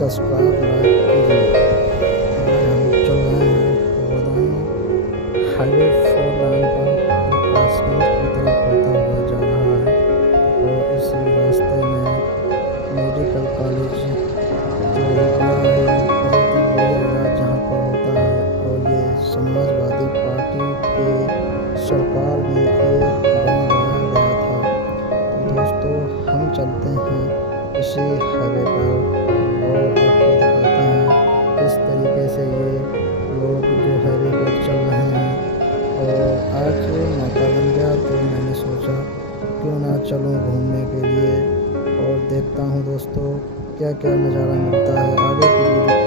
Subscribe like कीजिए। और हम चल रहे हैं बदायूं हाईवे 4 लाइन पर जो कासगंज की तरफ होता हुआ जा रहा है, और इसी रास्ते में मेडिकल कॉलेज जो ही बड़ा ही बहुत ही बढ़िया इलाज जहाँ पर होता है, और ये समाजवादी पार्टी के सरकार में ये बनवाया गया था। तो दोस्तों हम चलते हैं इसी हाईवे पर और आपको दिखाते हैं किस तरीके से ये लोग जो हाईवे पर चल रहे हैं। और आज मौका बन गया तो मैंने सोचा क्यों ना चलूं घूमने के लिए, और देखता हूं दोस्तों क्या क्या नज़ारा मिलता है। आगे की वीडियो